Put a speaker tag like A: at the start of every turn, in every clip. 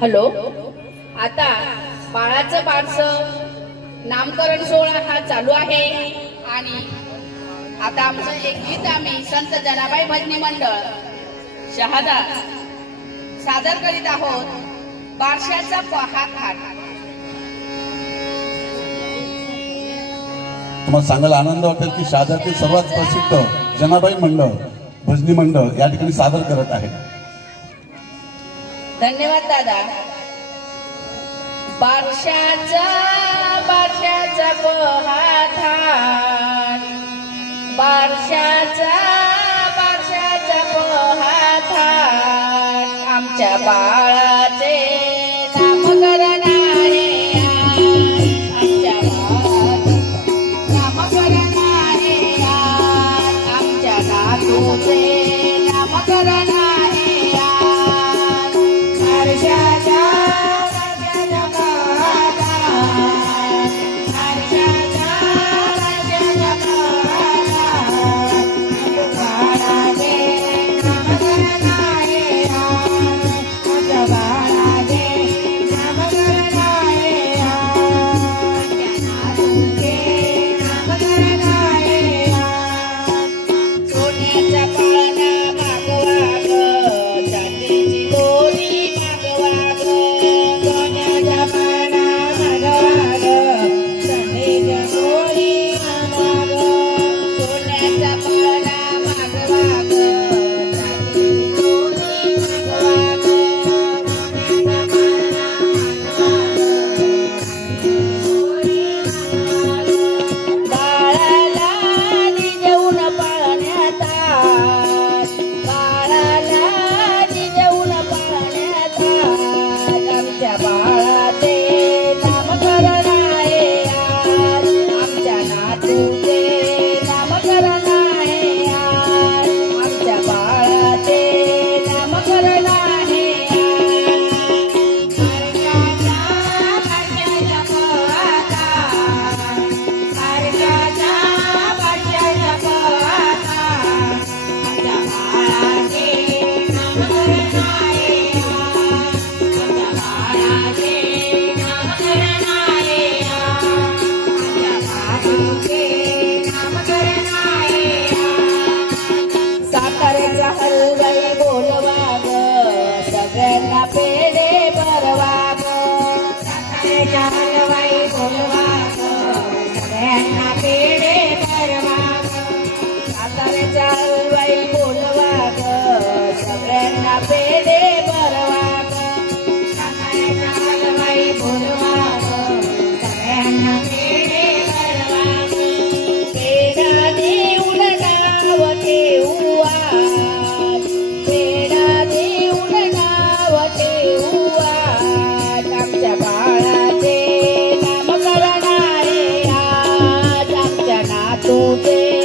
A: Hello? आता बाळाचं बारस नामकरण सोहळा हा चालू आहे आणि आता आमचं एक गीत आम्ही संत जनाबाई भजनी मंडळ शहादा सादर करीत आहोत बारशाचा पहा
B: तुम्हाला सांगायला आनंद वाटेल की शहादातील सर्वात प्रसिद्ध जनाबाई मंडळ भजनी मंडळ या ठिकाणी सादर करत आहे.
A: धन्यवाद दादा. बारशाचा बारशाचा पहाट हाट बारशाचा बारशाचा पहाट आमच्या बा पेढे हलवाई सगळ्यांना पेढे पेढा देऊन नाव ठेवू पेढा देऊन नाव ठेवू आमच्या बाळाचे नामकरण आहे आज. आमच्या नातूचे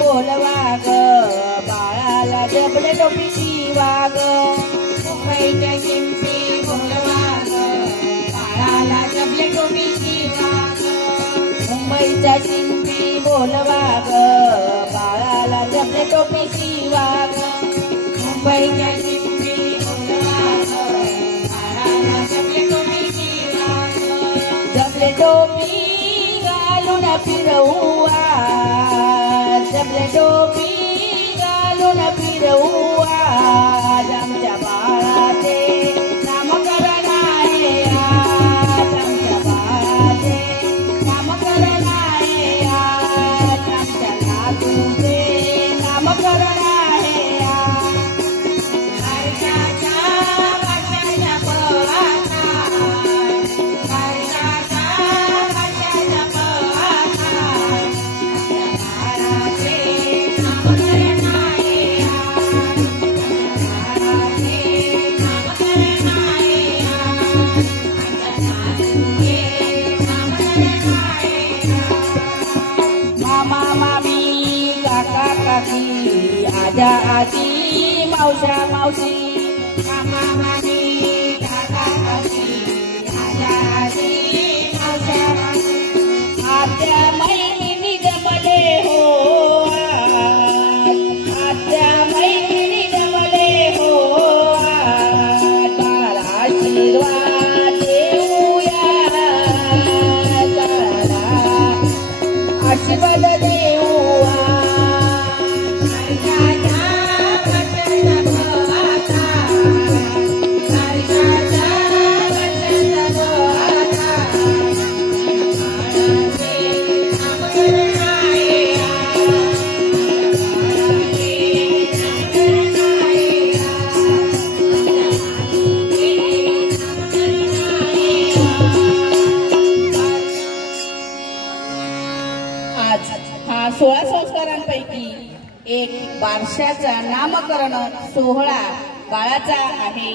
A: बोलवा ग. बाळाला जबडे टोपीची वाग मुंबईच्या किमती बोलवा ग. बाळाला जबले टोपीची वाग मुंबईच्या शिंपी बोलवा ग. बाळाला जबले टोपीची वाग मुंबईच्या किमती बोलवा ग. बाळाला जबले टोपीची वाग जबले टोपी घालून फिरवू घालून फिरवू आज. आत्या आजी मावशा मावशी मामा मामी काका काकी आत्या आजी मावशा मावशी आत्या मैत्रिणी जमले हो आज. आत्या मैत्रिणी जमले हो आज. बाळाला आशीर्वाद देऊया बाळाला आशीर्वाद पैकी एक बारशाचा नामकरण सोहळा बाळाचा आहे.